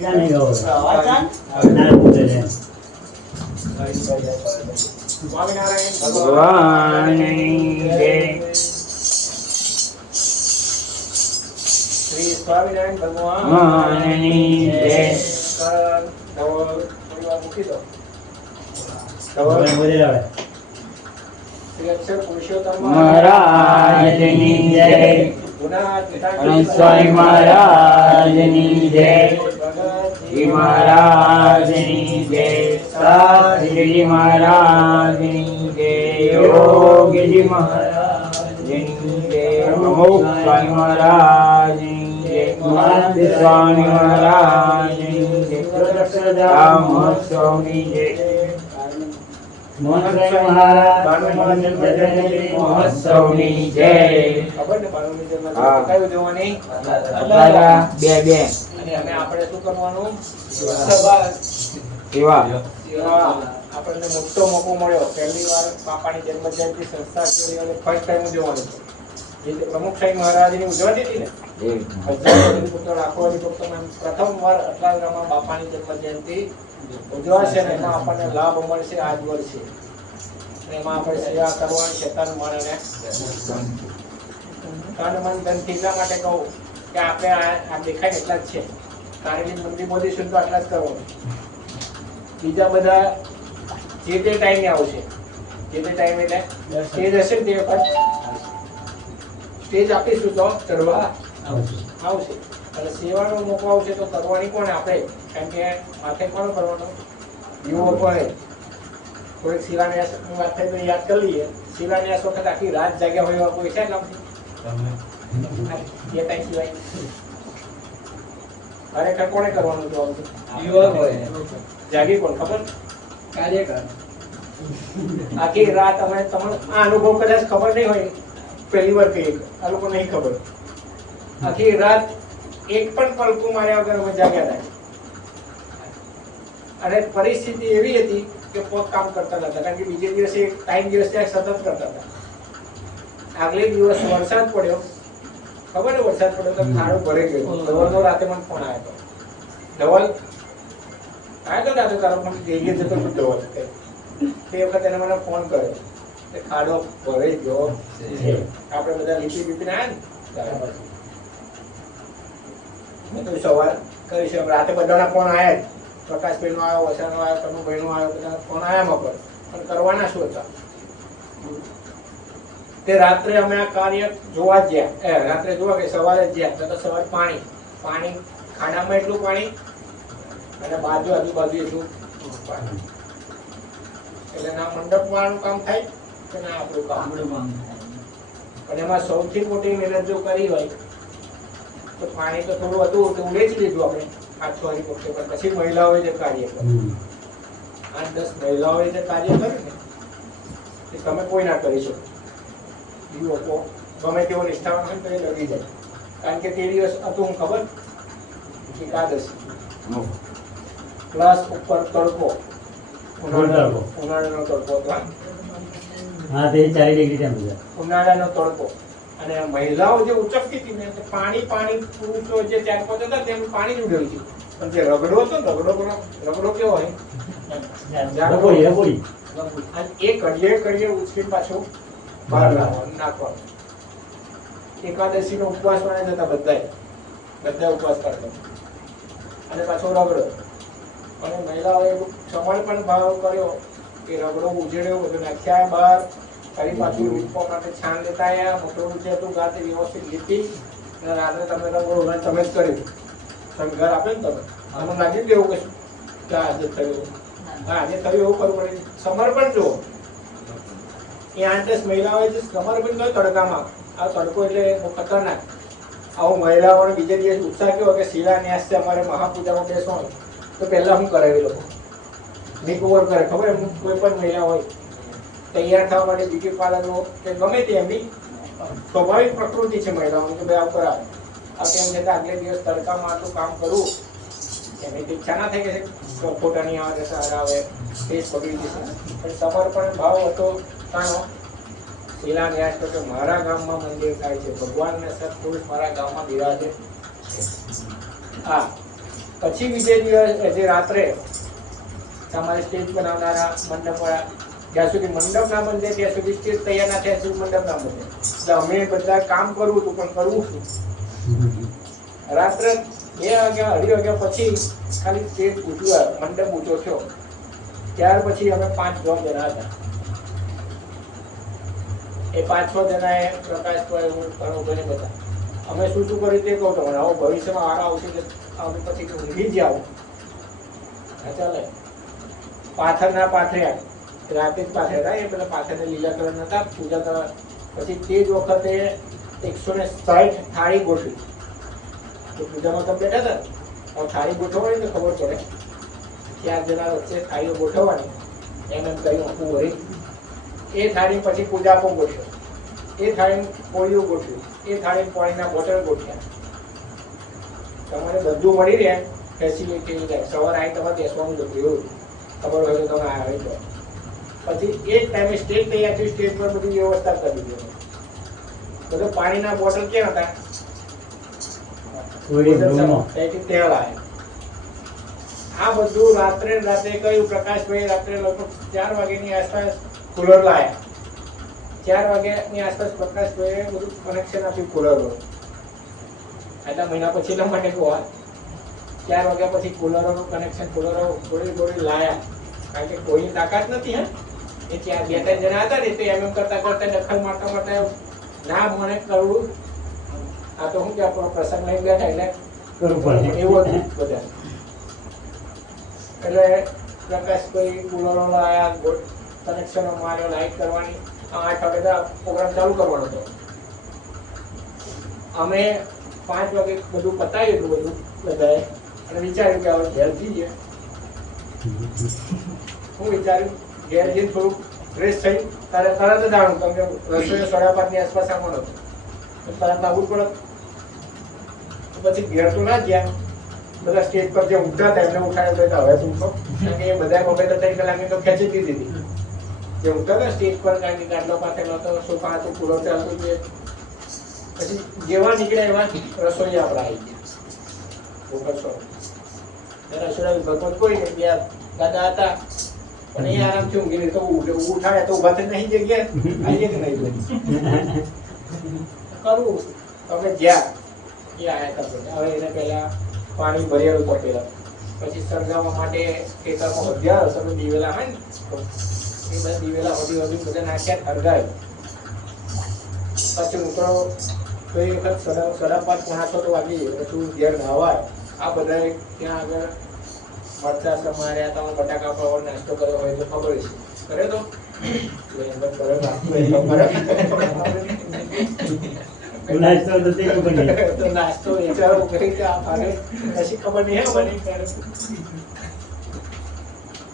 જાને ગયો ના બોલે રે સ્વામિનારાયણ ભગવાનની જય. શ્રી સ્વામિનારાયણ ભગવાનની જય. મૂકી દો. બોલે આવે શ્રી અક્ષર પુરુષોત્તમ મહારાજની જય. અનંત સ્વામી મહારાજની જય. શ્રી મહારાજની જય. શ્રી મહારાજની જય. યોગીજી મહારાજની જય. અમુક સ્વામી મહારાજની જય. સ્વામી મહારાજની જય. રામ મહોત્સવની જય. મહોત્સવની જય. ખબર ને બાળકોની જન્મ કઈ ઉજવવાની? બે બે અને આપણે શું કરવાનું? સભા સેવા. આપણને મોટો મોકો મળ્યો. પહેલી વાર બાપાની જન્મજયંતિ સંસ્થા ફર્સ્ટ ટાઈમ ઉજવવાની છે. જે પ્રમુખ સાહેબ મહારાજની ઉજવણી હતી ને, પ્રથમ વાર અટલાદરામાં બાપાની જન્મજયંતિ ઉજવાશે ને એમાં આપણને લાભ મળશે આજ વર્ષે. એમાં આપણે સેવા કરવાની ચેતન મળે ને તન મન ધનથી. એટલા માટે કહું કે આપણે આ દેખાય એટલા જ છે. કારણકે મંદિર મોદી સુધી તો આટલા જ કરવાનું. બીજા બધા જે તે ટાઈમે આવશે. જે તે ટાઈમે એટલે સ્ટેજ હશે ને તે વખત સ્ટેજ આપીશું તો ચડવા આવશે. અને સેવાનો મોકો આવશે તો કરવાની કોને? આપણે. કારણ કે માથે કોણ કરવાનું? યુવકોએ. કોઈ શિલાન્યાસ વાત થાય તો યાદ કરી લઈએ. શિલાન્યાસ વખત આખી રાત જાગ્યા હોય એવા કોઈ છે ને? એ ટાઈમ સિવાય ખરેખર કોને કરવાનું તો આવશે? જાગી કોણ ખબર? કાર્યકર. આખી રાત અમે તમને આ અનુભવ કદાચ ખબર નહીં હોય. પહેલી વાર કહીએ આ લોકો નહીં ખબર. આખી રાત એક પણ પલકું માર્યા વગર અમે જાગ્યા હતા. અને પરિસ્થિતિ એવી હતી કે પગ કામ કરતા નતા. કારણ કે બીજે દિવસે ટાઈમ દિવસ ત્યાં સતત કરતા હતા. આગલે દિવસ વરસાદ પડ્યો. ખબર ને વરસાદ પડ્યો તો ખાડો ભરાઈ ગયો. ધવલનો રાતે મને ફોન આવ્યો હતો. ધવલ આવ્યો તો રાતે તારો ફોન જઈએ જતો તો ધવલ તે વખતે એને મને ફોન કર્યો કે ખાડો ભરાઈ ગયો છે. આપણે બધા લીપી લીપીને આવ્યા ને તો સવાર કરીશું. રાતે બધાના ફોન આવ્યા. પ્રકાશભાઈ નો આવ્યો, વસાનો આવ્યો, કનુભાઈ નો આવ્યો, બધા ફોન આવ્યા પર. પણ કરવાના શું હતા? તે રાત્રે અમે આ કાર્ય જોવા જ ગયા. રાત્રે જોવા કે સવારે જ ગયા તો સવારે પાણી ખાડામાં એટલું પાણી અને બાજુ આજુબાજુ એટલું પાણી. એટલે ના મંડપ વાળું કામ થાય કે ના આપણું કામ. અને એમાં સૌથી મોટી મહેનત જો કરી હોય તો પાણી તો થોડું હતું તો ઉડેચી લીધું આપણે 8-6 હેલિકોપ્ટર પર. પછી મહિલાઓએ જે કાર્ય કર્યું, 8-10 મહિલાઓએ જે કાર્ય કર્યું ને એ તમે કોઈ ના કરી શકો. યુવકો ગમે તેવો નિષ્ઠાવાન હોય તો એ લડી જાય. કારણ કે તે દિવસ હતું હું ખબર એકાદશી પ્લસ ઉપર તડકો, ઉનાળાનો તડકો હતો. હા તે 40 ડિગ્રી ટેમ્પરેચર. ઉનાળાનો તડકો. અને મહિલાઓ જે ઉચકતી હતી ને પાણી પુરુષો જે 4-5 હતા તેનું પાણી જ ઉડ્યું હતું. પણ જે રગડો હતો ને રગડો કેવો હોય? રગોળી. અને એ કડીએ ઉચકીને પાછું બહાર નાખવાનું. એકાદશી નો ઉપવાસ વાળા જતા બધા ઉપવાસ કરતા. અને પાછો રગડો. અને મહિલાઓએ સમર્પણ ભાવ કર્યો કે રગડો ઉજેડ્યો, બધું નાખ્યા બહાર. ફરી પાછું લીપવા માટે છાણ લેતા આવ્યા. મોટું જે હતું ગાતે વ્યવસ્થિત લીપી અને રાત્રે તમે રગડો તમે જ કર્યું. શણગાર આપે ને તમે આમાં લાગી દેવું કશું કે આજે થયું. હા આજે થયું એવું કરવું પડે. સમર્પણ જુઓ. એ 8-10 મહિલાઓએ જે સમર્પણ કર્યું તડકામાં. આ તડકો એટલે બહુ ખતરનાક. આવું મહિલાઓને બીજે દિવસ ઉત્સાહ કેવો કે શિલાન્યાસ છે અમારે મહાપૂજામાં બેસવાનું તો પહેલા શું કરાવી લોકો મેક ઓવર કરે. ખબર એમ કોઈ પણ મહિલા હોય તૈયાર થવા માટે બ્યુટી પાર્લરનો કે ગમે તે એમની સ્વાભાવિક પ્રકૃતિ છે મહિલાઓની કે ભાઈ આવું કરાવે. આ કેમ છે કે આગલે દિવસ તડકામાં આટલું કામ કરવું એની ઈચ્છા ના થાય કે ફોટા નહીં આવે સારા આવે ફેસ પકડી જશે. પણ સમર્પણ ભાવ હતો તાનો શિલાન્યાસ તો કે મારા ગામમાં મંદિર થાય છે, ભગવાન ને સત્પુરુષ મારા ગામમાં બિરાજે છે. હા પછી બીજે દિવસ જે રાત્રે તમારે સ્ટેજ બનાવનારા મંડપવાળા જ્યાં સુધી મંડપ ના બનશે ત્યાં સુધી સ્ટેજ તૈયાર ના થાય સુધી મંડપ ના બને. એટલે અમે બધા કામ કરવું હતું પણ કરવું શું? રાત્રે 2 વાગ્યા 2:30 વાગ્યા પછી ખાલી સ્ટેજ ઊંચું મંડપ ઊંચો થયો. ત્યાર પછી અમે 5-6 જણા હતા. એ 5-6 જણાએ પ્રકાશભાઈ હું કણુભાઈ બધા અમે શું કર્યું તે કહું તમને. આવો ભવિષ્યમાં વારો આવશે કે અમે પછી ઊંઘી જ આવો ચાલે. પાથરના પાથર્યા રાતે જ પાથર્યા એ પેલા પાથરને લીલા કલર નતા પૂજા કરવા. પછી તે જ વખતે 160 થાળી ગોઠવી. તો પૂજામાં તમે બેઠા હતા થાળી ગોઠવવાની તો ખબર પડે 4 જણા વચ્ચે થાળીઓ ગોઠવવાની એમ કહ્યું આખું વળી. એ થાળી પછી પૂજા પણ ગોઠવ્યો. એ થાળી કોળીઓ ગોઠવી. એ થાળી પાણીના બોટલ ગોઠવ્યા. તમારે બધું મળી રહે ફેસિલિટી. સવારે આવી તમારે બેસવાનું જ એવું ખબર હોય તો તમે આવી જાઓ. પછી એ ટાઈમે સ્ટેજ તૈયાર થયું. સ્ટેજ પર બધી વ્યવસ્થા કરી દીધી. બધું પાણીના બોટલ ક્યાં હતા? આ બધું રાત્રે કહ્યું પ્રકાશભાઈ રાત્રે લગભગ 4 વાગ્યાની આસપાસ કુલર લાયા. 4 વાગ્યાની આસપાસ પ્રકાશભાઈએ બધું કનેક્શન આપ્યું કુલરો. આટલા મહિના પછી એટલા માટે કહો 4 વાગ્યા પછી કુલરોનું કનેક્શન કુલરો થોડી લાયા. કારણ કે કોઈની તાકાત નથી. એ 2-3 જણા હતા ને તો એમ કરતા દખલ મારતા ના મને કરવું. આ તો શું કે આપણો પ્રસંગ લઈને બેઠા એટલે કરવું પડે એવું હતું બધા. એટલે પ્રકાશભાઈ કુલરો લાયા, કનેક્શનો માર્યો, લાઈટ કરવાની. 8 વાગે પ્રોગ્રામ ચાલુ કરવાનો હતો. અમે 5 વાગે બધું પતાવ્યું હતું બધું બધાએ અને વિચાર્યું કે હવે ઘેર જઈએ. હું વિચાર્યું ઘેર જઈને થોડુંક ફ્રેશ થઈ તરત જ જાણું કેમ કે રસોઈ 5:30 ની આસપાસ આવવાનો હતો. તરત આવવું પડે. પછી ઘેર તો ના ગયા. બધા સ્ટેજ પર જે ઊંઘતા હતા એમને ઉઠાડ્યો તો હવે ઊંઘો. કારણ કે એ બધા મોબાઈલ 3 કલાકની તો ખેંચી દીધી. જે ઊંઘતા હતા સ્ટેજ પર કારણ કે ગાડલો પાથરેલો હતો, સોફા હતું, કુલર ચાલતું છે. પછી જેવા નીકળ્યા એવા રસોઈ આપણા આવી ગયા. રસોડા વિભાગમાં કોઈ નહીં. 2 દાદા હતા પણ એ આરામથી ઊંઘી નહીં. તો ઉઠાડે તો ઉભા થઈ નહીં જગ્યા આવીએ કે નહીં કરવું. તમે જ્યાં એ આવ્યા હતા. હવે એને પહેલા પાણી ભરેલું પટેલા. પછી સળગાવવા માટે ખેતરમાં વધ્યા તમે દિવેલા હોય ને એ બધા દિવેલા વધી બધા નાખ્યા સળગાવ્યું. પછી ઉતરો તો એ વખત 5:30 તો વાગી ગયો. પછી ઘેર નાવાય. આ બધા ત્યાં આગળ મરચા સમાર્યા હતા, બટાકા પાવર નાસ્તો કર્યો હોય તો ખબર છે કરે તો નાસ્તો વિચારો કરી કે પછી ખબર નહીં.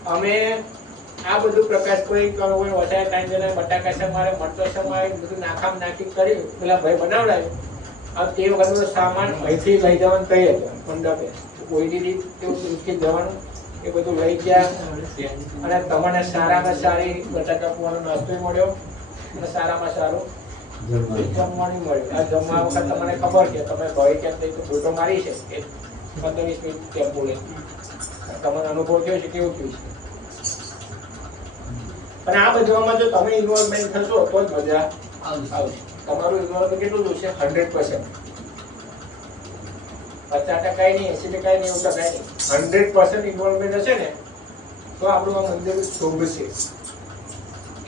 અમે આ બધું પ્રકાશ કોઈ વધારે 3 જણા બટાકા સમારે, મરચો સમારે બધું નાખી કરી પેલા ભાઈ બનાવડાવ્યું. હવે તે વખત સામાન અહીંથી લઈ જવાનું કહી હતો મંડપે. કોઈની રીત કેવું જવાનું એ બધું લઈ ગયા. અને તમને સારામાં સારી બટાકા પૌવાનો નાસ્તો મળ્યો અને સારામાં સારું જમવાનું મળ્યું. આ જમવા વખત તમને ખબર છે તમે ભાઈ કેમ તો ફોટો મારી છે કે 15-20 મિનિટ કેમ બોલે તમને અનુભવ થયો છે કેવું થયું છે. અને આ બધામાં જો તમે ઇન્વોલ્વમેન્ટ થશો તો જ મજા આવશે. તમારું ઇન્વોલ્વમેન્ટ કેટલું જોશે? 100%. 50% નહીં, 80% નહીં, 90% નહીં. 100% ઇન્વોલ્વમેન્ટ હશે ને તો આપણું આ મંદિર શોભશે.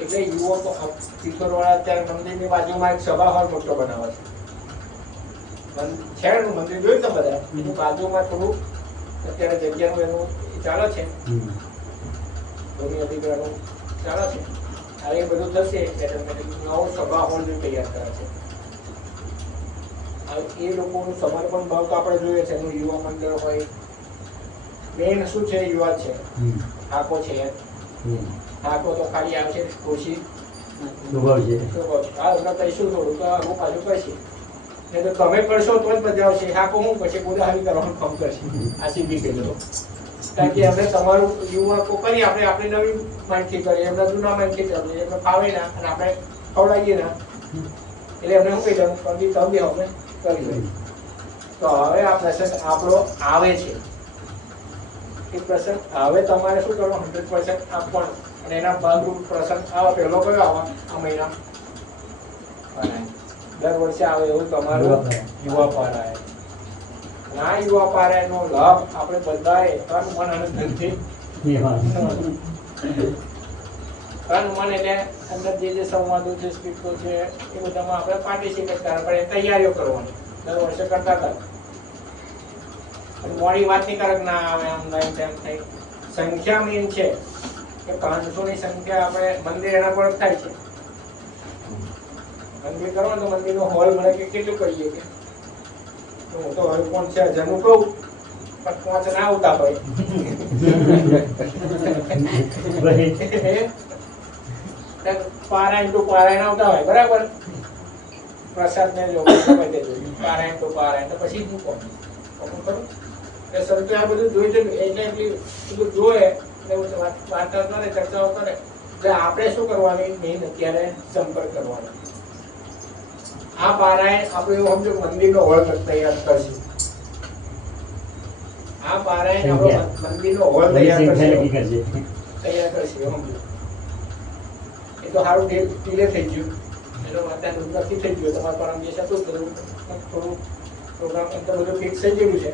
એટલે યુવકો કિશોરવાળા અત્યારે મંદિરની બાજુમાં એક સભા હોલ મોટો બનાવે છે. મંદિર જોયું ને બધા એની બાજુમાં થોડું અત્યારે જગ્યાનું એનું ચાલે છે. ભૂમિ અધિકારનું ચાલે છે. આ એ બધું થશે નવો સભા હોલ જો તૈયાર કરે છે. એ લોકોનું સમર્પણ ભાવ તો આપણે જોઈએ છે. એનું યુવા મંડળ હોય મેન શું છે? યુવા છે, ઠાકો છે. ઠાકો તો ખાલી આવશે ખુશી કહીશું થોડું તો અમુક બાજુ કરશે. તો તમે કરશો તો જ મજા આવશે. ઠાકો હું પછી ગુદાહારી કરવાનું કામ કરશે. આ સીધી કહેજો. કારણ કે અમે તમારું યુવકો કરીએ આપણે આપણી નવી માહિતી કરીએ, એમના જૂના માહિતી કરીએ, એમને ફાવે ના અને આપણે ખવડાવીએ ના એટલે એમને શું કહી દઉં તમે અમે કરી લઈએ. તો હવે આ પ્રસંગ આપણો આવે છે એ પ્રસંગ હવે તમારે શું કરવાનું 100% આપવાનું અને એના ભાગરૂપ પ્રસંગ આવે પહેલો કયો આવે આ મહિના દર વર્ષે આવે એવું તમારું યુવા પારાયણ. આ યુવા પારાયણનો લાભ આપણે બધાએ તન મન અને ધનથી તન મન એટલે અંદર જે સંવાદો છે સ્ક્રિપ્ટો છે એ બધામાં આપણે પાર્ટિસિપેટ કરવા પડે તૈયારીઓ કરવાની દર વર્ષે કરતા હતા. મોડી વાત નહીં કરે ના આવે આમ નહીં તેમ થઈ સંખ્યા મેન છે કે 500 ની સંખ્યા આપણે મંદિર એના પર થાય છે. મંદિર કરો તો મંદિરનો હોલ મળે કે કેટલું કરીએ કે હું તો હવે 5000 નું કહું પણ 5 ના આવતા હોય પારાયણ તો પારાયણ આવતા હોય બરાબર. પ્રસાદ ને જો પારાયણ તો પછી મૂકો સંતો આ બધું જોઈ એટલે એટલું જોયે વાર્તા કરે ચર્ચાઓ કરે એટલે આપણે શું કરવાની મેઇન અત્યારે સંપર્ક કરવાનો. આ પારાયણ આપણે એવું સમજો મંદિરનો હોલ તૈયાર કરશે. આ પારાયણ આપણો મંદિરનો હોલ તૈયાર કરશે સમજો. એ તો સારું ડીલે થઈ ગયું એનો વાતાવરણ નથી થઈ ગયું તમારે પરમ દિવસ હતું થોડું પ્રોગ્રામ અંદર બધું ફિક્સ થઈ ગયું છે.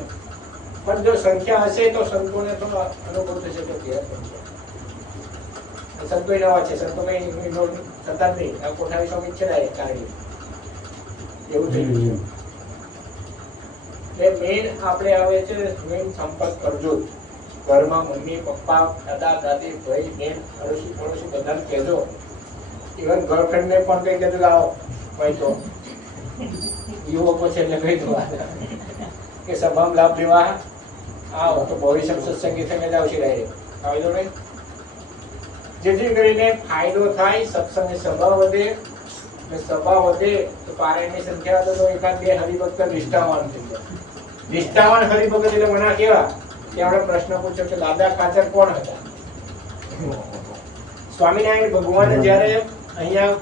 પણ જો સંખ્યા હશે તો સંતોને થોડો અનુભવ થશે તો ઘેર કરજો. સંતો નવા છે સંતો કઈ થતા જ નહીં. આ કોઠારી સ્વામી છે ડાયરેક્ટ કાર્ય એવું થઈ ગયું છે. મેઇન આપણે આવે છે મેઇન સંપર્ક કરજો. ઘરમાં મમ્મી પપ્પા દાદા દાદી ભાઈ બેન પડોશી બધાને કહેજો. ઇવન ગર્લફ્રેન્ડ ને પણ કઈ કહેજો આવો ભાઈ તો યુવકો છે એટલે કહી દો કે સભામાં લાભ લેવા આવો તો ભવિષ્ય સત્સંગી થઈને જ આવશે ડાયરેક્ટ આવી દો ભાઈ. જેથી કરીને ફાયદો થાય સત્સંગની સભા વધે સભા વધે તો પારાયણની સંખ્યા તો એકાદ બે હરિભક્ત નિષ્ઠાવાન થઈ જાય. નિષ્ઠાવાન હરિભક્ત એટલે મને કેવા કે આપણે પ્રશ્ન પૂછ્યો કે દાદા ખાચર કોણ હતા? સ્વામિનારાયણ ભગવાન જ્યારે અહીંયા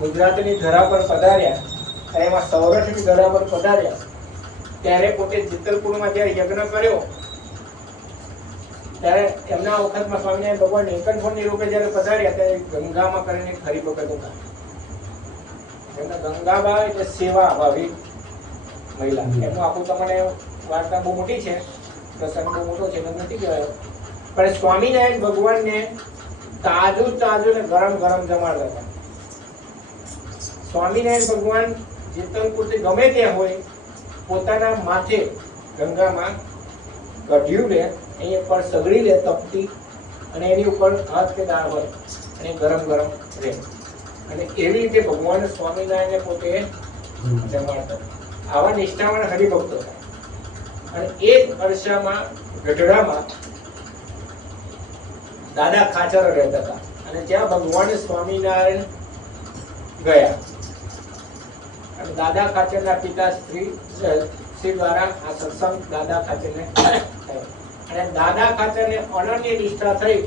ગુજરાતની ધરા પર પધાર્યા એમાં સૌરાષ્ટ્રની ધરા પર પધાર્યા ત્યારે પોતે જેતલપુરમાં જ્યારે યજ્ઞ કર્યો ત્યારે એમના વખતમાં સ્વામિનારાયણ ભગવાન નીલકંઠની રૂપે જ્યારે પધાર્યા ત્યારે ગંગામાં કરીને હરિભક્ત હતા. એમના ગંગાબા એટલે સેવા ભાવી મહિલા. એનું આખું તમને વાર્તા બહુ મોટી છે, પ્રસંગ બહુ મોટો છે એટલે નથી કહેવાયો. પણ સ્વામિનારાયણ ભગવાનને તાજું ને ગરમ જમાડતા હતા. સ્વામિનારાયણ ભગવાન જેતલપુરથી ગમે ત્યાં હોય પોતાના માથે ગંગામાં કઢ્યું લે, અહીંયા પર સગડી લે તપતી અને એની ઉપર હાથ કે દાળ હોય અને ગરમ રહે. અને એવી રીતે ભગવાન સ્વામિનારાયણને પોતે જમાડતા. આવા નિષ્ઠાવાન હરિભક્તો હતા. અને એક અરસામાં ગઢડામાં દાદા ખાચર રહેતા હતા અને ત્યાં ભગવાન સ્વામિનારાયણ ગયા અને દાદા ખાચરના પિતા શ્રી દ્વારા આ સત્સંગ દાદા ખાચરને થયો. અને દાદા ખાચરને અનન્ય નિષ્ઠા થઈ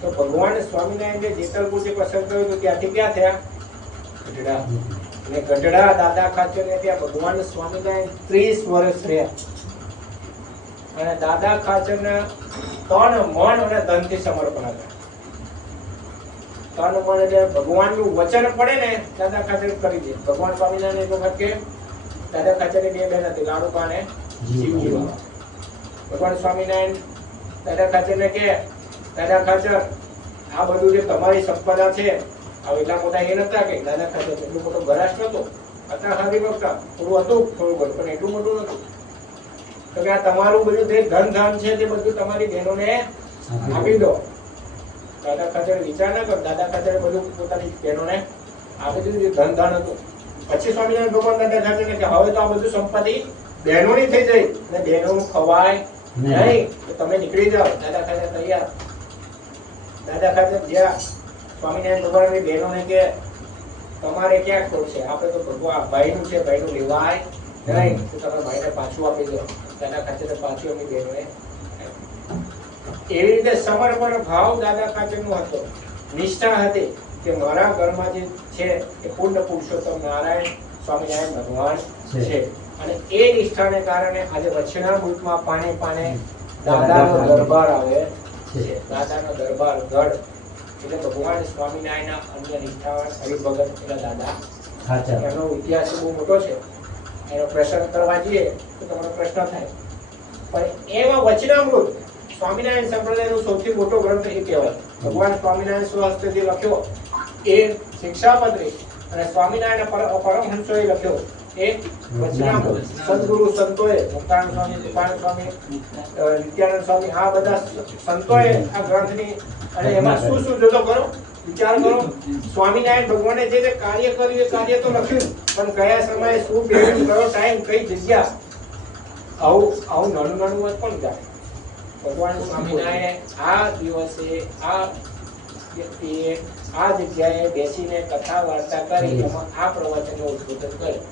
તો ભગવાન સ્વામિનારાયણને જેતલપુરથી પસંદ કર્યું તો ત્યાંથી ક્યાં થયા? ગઢડા. અને ગઢડા દાદા ખાચરને ત્યાં ભગવાન સ્વામિનારાયણ 30 વર્ષ રહ્યા. અને દાદા ખાચરના તન મન અને ધનથી સમર્પણ હતા. તન મન એટલે ભગવાનનું વચન પડે ને દાદા ખાચર કરી દે. ભગવાન સ્વામિનારાયણ એક વખત કે દાદા ખાચરની બે બેન હતી, લાડુબા અને જીવજીબા. ભગવાન સ્વામિનારાયણ દાદા ખાચરને કે દાદા ખાચર આ બધું જે તમારી સંપદા છે આ એટલા મોટા એ નતા કે દાદા ખાચર એટલું મોટો ગરાશ નતો. અત્યારે હરિભક્ત થોડું હતું થોડું પણ એટલું મોટું નતું. તો કે આ તમારું બધું જે ધન છે તે બધું તમારી બહેનોને આપી દો. દાદા ખાચર વિચાર ના કરો. દાદા ખાચરે બધું પોતાની બહેનોને આપી દીધું જે ધન હતું. પછી સ્વામિનારાયણ ભગવાન દાદા ખાચરને કે હવે તો આ બધું સંપત્તિ બહેનોની થઈ જાય અને બહેનોનું ખવાય નહીં તો તમે નીકળી જાઓ. દાદા ખાચર તૈયાર. દાદા ખાચર જ્યાં સ્વામિનારાયણ ભગવાનની બહેનોને કે તમારે ક્યાં ખોટ છે? આપણે તો ભગવાન ભાઈનું છે, ભાઈનું લેવાય નહીં તો તમે ભાઈને પાછું આપી દો. દાદા ખાચરે પાછું એમની બહેનોને. એવી રીતે સમર્પણ ભાવ દાદા ખાચરનો હતો. નિષ્ઠા હતી કે મારા ઘરમાં જે છે એ પૂર્ણ પુરુષોત્તમ નારાયણ સ્વામિનારાયણ ભગવાન છે. અને એ નિષ્ઠાને કારણે આજે વચનામૃતમાં પાને પાને દાદાનો દરબાર આવે છે. છે. દાદાનો દરબાર ગઢ એટલે ભગવાન સ્વામિનારાયણના અન્ય નિષ્ઠાવાન હરિભગત એટલે દાદા. સાચા. એનો ઇતિહાસ બહુ મોટો છે. એનો પ્રસંગ કરવા જઈએ તો તમારો પ્રશ્ન થાય. પણ એમાં વચનામૃત સ્વામિનારાયણ સંપ્રદાયનો સૌથી મોટો ગ્રંથ એ કહેવાય. ભગવાન સ્વામિનારાયણ સ્વહસ્તે જે લખ્યો એ શિક્ષાપત્રી અને સ્વામિનારાયણ પરમહંસોએ લખ્યો એ વચનામૃત. સદગુરુ સંતોએ મુક્તાનંદ સ્વામી, કૃપાનંદ સ્વામી, નિત્યાનંદ સ્વામી આ બધા સંતોએ આ ગ્રંથની અને એમાં શું શું જોતો કરો વિચાર કરો. સ્વામિનારાયણ ભગવાને જે કાર્ય કર્યું એ કાર્ય તો લખ્યું પણ કયા સમયે શું બેઠું કયો ટાઈમ કઈ જગ્યા આવું નાનું નાનું વાત પણ જાણે. ભગવાન સ્વામિનારાયણે આ દિવસે આ વ્યક્તિએ આ જગ્યાએ બેસીને કથા વાર્તા કરી એમાં આ પ્રવચનનું ઉદ્બોધન કર્યું.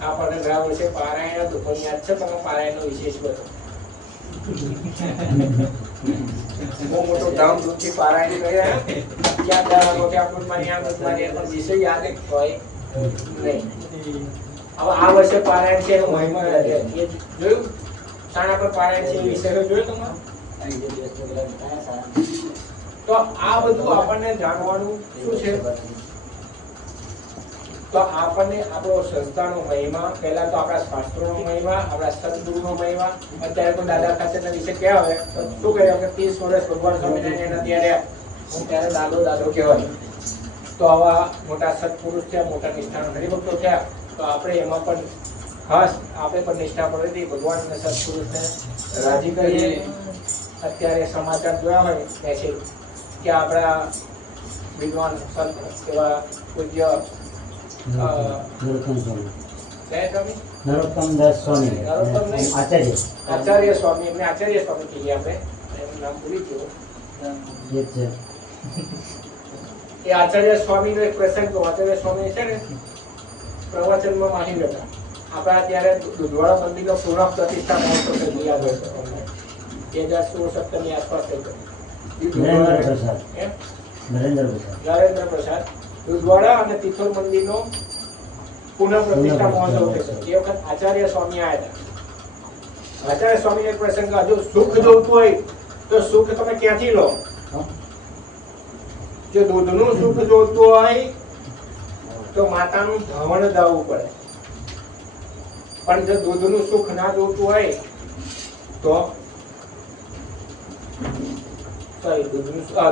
આપણને ગયા વર્ષે પારાયણ હતું પણ યાદ છે તમે પારાયણનો વિશેષ બધો બહુ મોટો ધામધૂમથી પારાયણ કર્યા. ત્યાં દાવાનો કે આપણને પણ વિષય યાદ હોય નહીં. હવે આ વર્ષે પારાયણ છે એનો મહિમા એ જોયું. શાના પર પારાયણ છે એ વિષય જોયું તમારે? તો આ બધું આપણને જાણવાનું શું છે? તો આપણને આપણો સંસ્થાનો મહિમા, પહેલા તો આપણા શાસ્ત્રોનો મહિમા, આપણા સદગુરુનો મહિમા. અત્યારે તો દાદા ખાચરના વિશે કહેવા આવે તો શું કહે કે 30 વર્ષ ભગવાન સ્વામિનારાયણ ત્યારે હું ત્યારે દાદો દાદો કહેવાય. તો આવા મોટા સત્પુરુષ થયા, મોટા નિષ્ઠાન હરિભક્તો થયા. તો આપણે એમાં પણ ખાસ આપણે પણ નિષ્ઠા પડે ભગવાન અને સત્પુરુષને રાજી કરીએ. અત્યારે સમાચાર જોયા હોય મેસેજ કે આપણા વિદ્વાન સંત એવા પૂજ્ય નરોત્તમ સ્વામી, સ્વામી નરોત્તમદાસ સ્વામી, આચાર્ય આચાર્ય સ્વામી, એમને આચાર્ય સ્વામી કહીએ આપણે. એનું નામ ભૂલી ગયો. એ જ છે. એ આચાર્ય સ્વામીનો એક પ્રસંગ તો આચાર્ય સ્વામી છે ને પ્રવચનમાં માહિર હતા. આપણા ત્યારે દુધવાડા મંદિરનો પુનઃ પ્રતિષ્ઠા મહોત્સવ થઈ યાદ હોય તો 2016-17 ની આસપાસ થઈ ગયો. નરેન્દ્ર પ્રસાદ, નરેન્દ્ર પ્રસાદ દુધવાડા અને તિથોર મંદિરનો પુનઃ પ્રતિષ્ઠા મહોત્સવ થયો. એ વખત આચાર્ય સ્વામી આવ્યા હતા. આચાર્ય સ્વામી એક પ્રસંગ, જો સુખ જોઈતું હોય તો સુખ તમે ક્યાંથી લો? જો દૂધનું સુખ જોઈતું હોય તો માતાનું ધાવણ દાવવું પડે. પણ જો દૂધનું સુખ ના જોઈતું હોય તો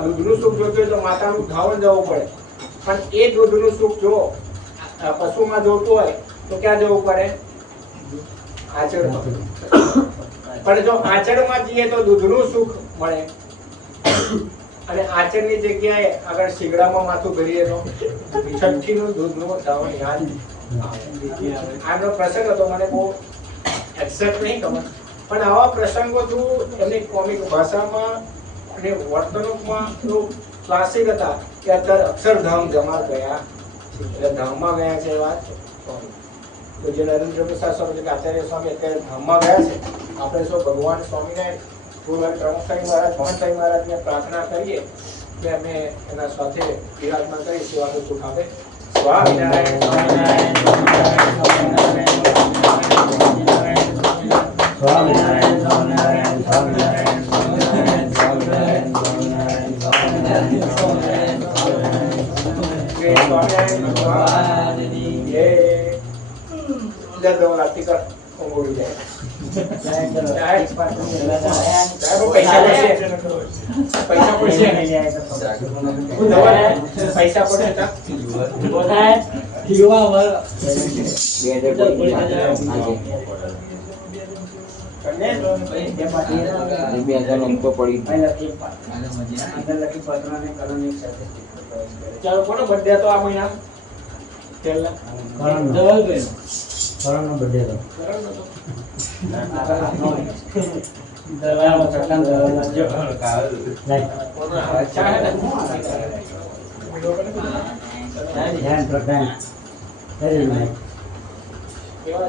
દૂધનું સુખ જોઈતું હોય તો માતાનું ધાવણ જવું પડે. પણ એ દૂધનું સુખ જો પશુમાં જોઈતું હોય તો ક્યાં જવું પડે? આચળમાં. પણ જો આચળમાં જઈએ તો દૂધનું સુખ મળે અને આચળની જગ્યાએ આગળ શીગડામાં માથું ભરીએ તો છઠ્ઠીનું દૂધનું ધાવણ યાદ આનો પ્રસંગ હતો. મને બહુ એક્ઝેક્ટ નહીં ખબર પણ આવા પ્રસંગો થ્રુ એમની કોમિક ભાષામાં અને વર્તણૂકમાં એટલું ક્લાસિક હતા કે અત્યારે અક્ષરધામ જમા ગયા એટલે ધામમાં ગયા છે એ વાત. તો જે નરેન્દ્ર પ્રસાદ સ્વામી આચાર્ય સ્વામી અત્યારે ધામમાં ગયા છે. આપણે સૌ ભગવાન સ્વામિનારાયણ પૂર્વ પ્રમુખ મહારાજ, મોહન મહારાજને પ્રાર્થના કરીએ કે અમે એના સાથે વિરાજમાન કરી સેવાનું સુખ આપે. સ્વામિનારાયણ સ્વામિનારાયણ સ્વામિનારાયણ સ્વામિનારાયણ સ્વામિનારાયણ સ્વામિનારાયણ સ્વામિનારાયણ સ્વામિનારાયણ સ્વામિનારાયણ સ્વામિનારાયણ સ્વામિનારાયણ ભગવાનની જય. જય દોલાતી કર ઓગોડી જાય. પૈસા ચાલો કોનો બર્થડે હતો આ મહિના? કરણનો બર્થડે હતો. કેવા